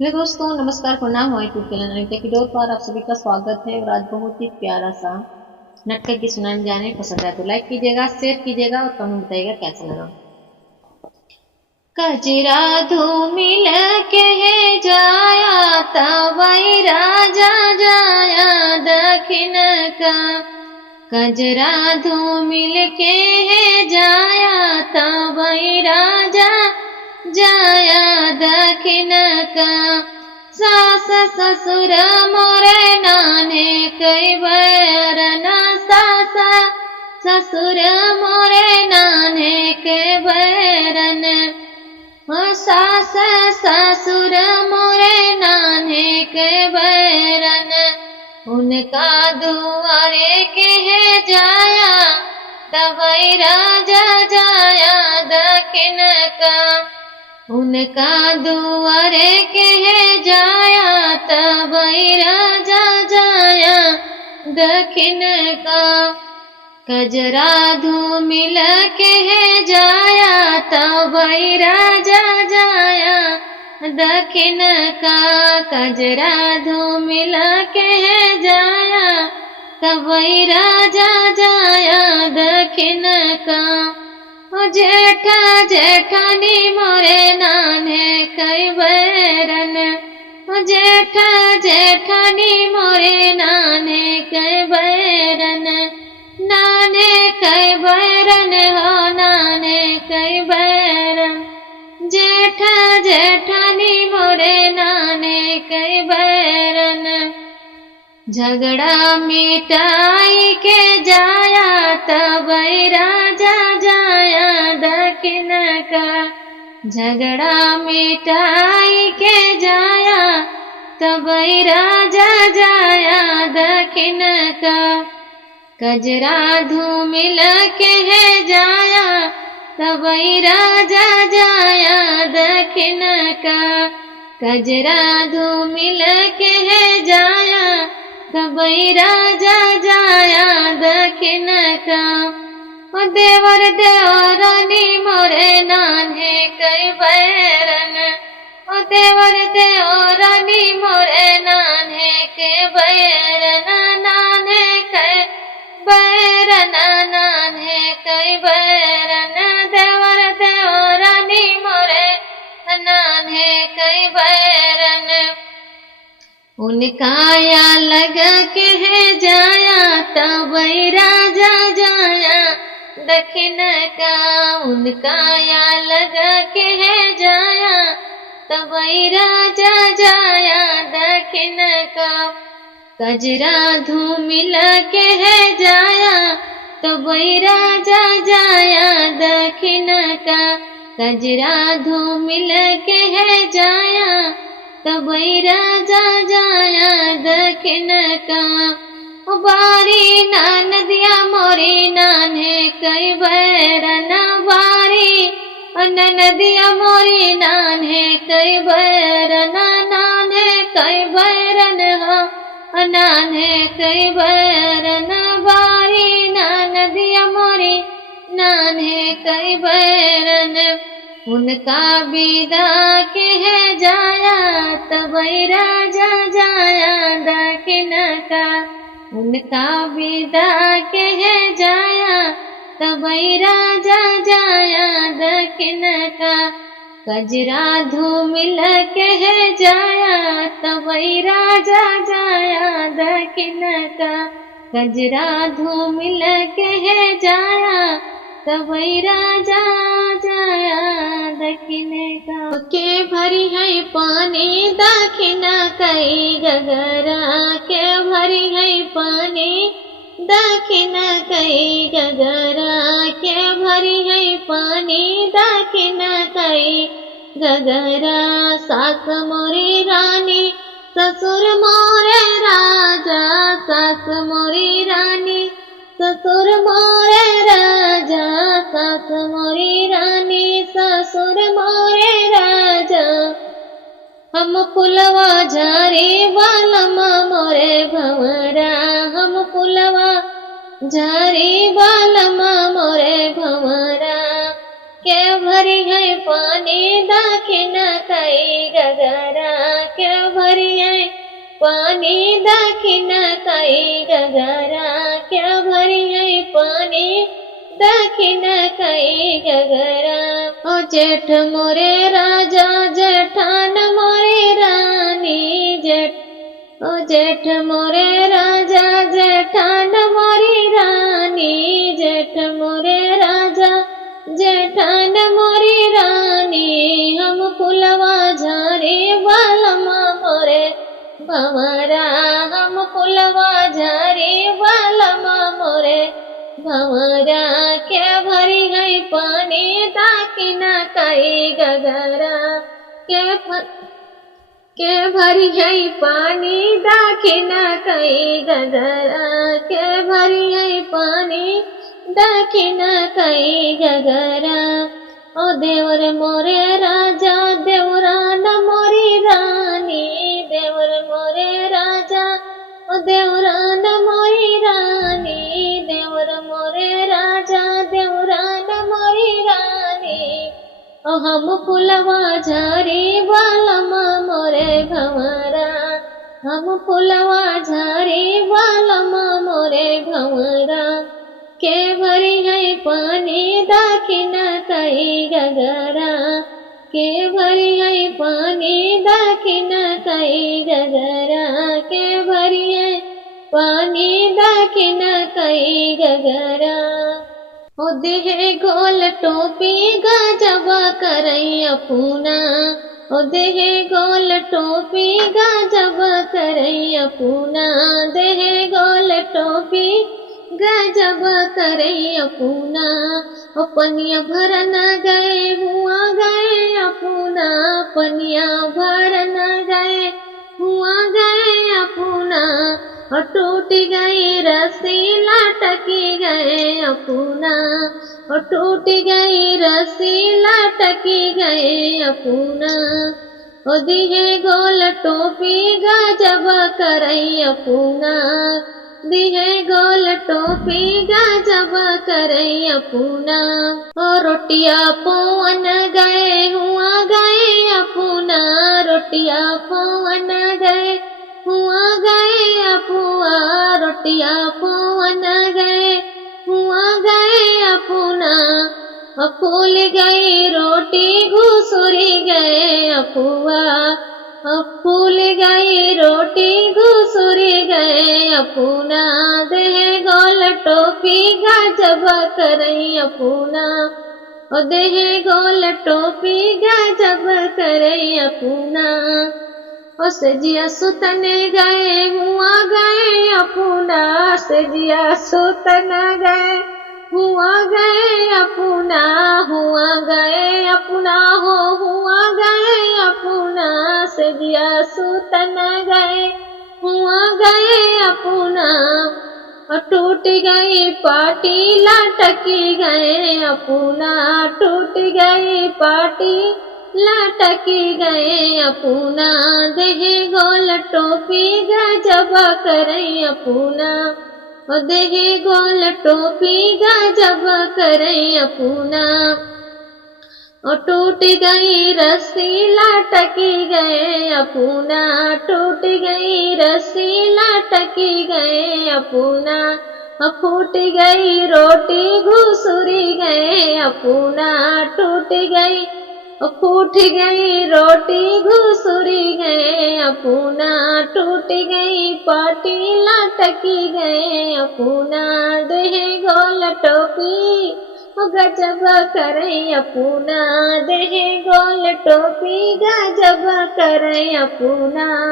Hello दोस्तों, नमस्कार, प्रणाम। हमारे यूट्यूब चैनल अनीता की डोर पर आप सभी का स्वागत है। और आज बहुत ही प्यारा सा नाटक की सुनाने जा रहे हैं। पसंद आए तो लाइक कीजिएगा, शेयर कीजिएगा और कमेंट बताइएगा कैसा लगा। कजरा धूमिल के है जाया तवई राजा जाया दक्षिण का। कजरा धूमिल के है जाया तवई राजा जाया दक्षिण का। सास ससुर मोरे नाने कई बैरना। सास ससुर मोरे नाने के बैरन। सास ससुर मोरे नाने के बैरन। उनका दुआरे के है जाया तवई राजा जाया दक्षिण का। उनका दुआरे के है जाया तवई राजा जाया दक्षिण का। कजरा धूमिल के है जाया तवई राजा जाया दक्षिण का। कजरा धूमिल के है जाया तवई राजा जाया दक्षिण का। जेठा जेठानी मोरे नाने कई बैरन। जेठा जेठानी मोरे नाने कई बैरन। नाने कई बैरन हो नाने कई बैरन। जेठा जेठानी मोरे नाने कई बैरन। झगड़ा मिटाई के जाया तवई राजा जाया दक्षिण का। झगड़ा मिटाई के जाया तवई राजा जाया दक्षिण का। कजरा धूमिल के है जाया तवई राजा जाया दक्षिण का। कजरा धूमिल के है जाया तवई राजा जाया दक्षिण का। देवर देवरानी मोरे नाने कई बैरन। देवर देवरानी मोरे नाने के बैरन। नाने कई बैरन नाने कई बैरन। देवर देवरानी मोरे नाने कई बैरन। उनका या लगा के है जाया तवई राजा जाया दक्षिण का। उनका या लगा के है जाया तवई राजा जाया दक्षिण का। कजरा धूमिल के है जाया तवई राजा जाया दक्षिण का। कजरा धूमिल के है जाया तवई राजा जाया दक्षिण का। बारी नदिया मोरी नाने कई बैरन। बारी नदिया मोरी नाने कई बैरन। नाने कई बैरन हो नाने कई बैरन। बारी नदिया मोरी नाने कई बैरन। उनका विदा के है जाया तवई राजा जाया दक्षिण का। उनका विदा के है जाया तवई राजा जाया दक्षिण का। कजरा धूमिल के है जाया तवई राजा जाया दक्षिण का। कजरा धूमिल के है जाया तवई राजा जाया दक्षिण का। के भरी है पानी दक्षिण कई गगरा। के भरी है पानी दक्षिण कई गगरा। के भरी है पानी दक्षिण कई गगरा। सास मोरी रानी ससुर मोरे राजा। सास मोरी रानी ससुर मोरे राजा। सास मोरी रानी ससुर मोरे राजा। हम पुलवा झारी बालमा मोरे भंवरा। हम पुलवा झारी बालमा मोरे भंवरा। के भरी है पानी दक्षिण कई गगरा। पानी दाखिन कई गगरा, क्या भरी है पानी दाखिन कई गगरा। ओ जेठ मोरे राजा जेठान मोरे रानी, ओ जेठ मोरे राजा जेठान मोरी रानी, जेठ मोरे राजा जेठान मोरी रानी। हम फुलवा झारे बालमा मोरे भंवरा, हम फुलवा झारे बालमा मोरे भंवरा। क्या भरी है पानी दाखिन कई गगरा, के भरी है पानी दाखिन कई गगरा, के भरी है पानी दाखिन कई गगरा। ओ देवर मोरे राजा देवरान मोरी रानी, देवर मोरे राजा ओ देवरान मोरी रानी, देवर मोरे राजा देवरान मोरी रानी। ओ हम फुलवा झारी बालमा मोरे भंवरा, हम फुलवा झारी बालमा मोरे भंवरा। के भरी है पानी दाखिन कई गगरा, के भरी है पानी दाखिन कई गगरा, के भरी है पानी दाखिन कई गगरा। ओ देहे गोल टोपी गजब करैया पूना, ओ देहे गोल टोपी गजब करैया पूना, देहे गोल टोपी गजब करैया पूना। ओ पनिया भरन गए हुआ गए अपूना, पनिया भरन गए हुआ गए अपूना। और टूट गई रस्सी लटकी गए अपूना, और टूट गई रस्सी लटकी गए अपूना। ओ दिहे गोल टोपी गजब करैया पूना, दिहे गोल टोपी गजब करैया पूना। और रोटिया पवन गए हुआ गए अपूना, रोटिया पवन गए हुआ गए अपुआ, रोटिया पवन गए हुआ गए अपूना। फूल गई रोटी घुसुरी गए अपुआ, फूल गई रोटी घुसुरी गए अपूना। देहे गोल टोपी गजब करैया पूना, ओ देहे गोल टोपी गजब करैया पूना। ओ सजिया सुतन गए हुआ गए अपूना, सजिया सुतन गए हुआ गए अपूना, हुआ गए अपूना हो हुआ गए अपूना। सजिया सुतन गए हुआ गए अपूना। और टूट गई पाटी लटकी गए अपूना, टूट गई पाटी लटकी गए अपूना। देहे गोल टोपी गजब करैया अपूना, ओ देहे गोल टोपी गजब करैया अपूना। और टूट गई रस्सी लटकी गए अपूना, टूट गई रस्सी लटकी गए अपूना। फूट गई रोटी घुसुरी गए अपूना, टूट गई फूट गई रोटी घुसुरी गए अपूना। टूट गई पाटी लटकी गए अपूना। देहे गोल टोपी गजब करैया अपूना, देहे गोल टोपी गजब करैया अपूना।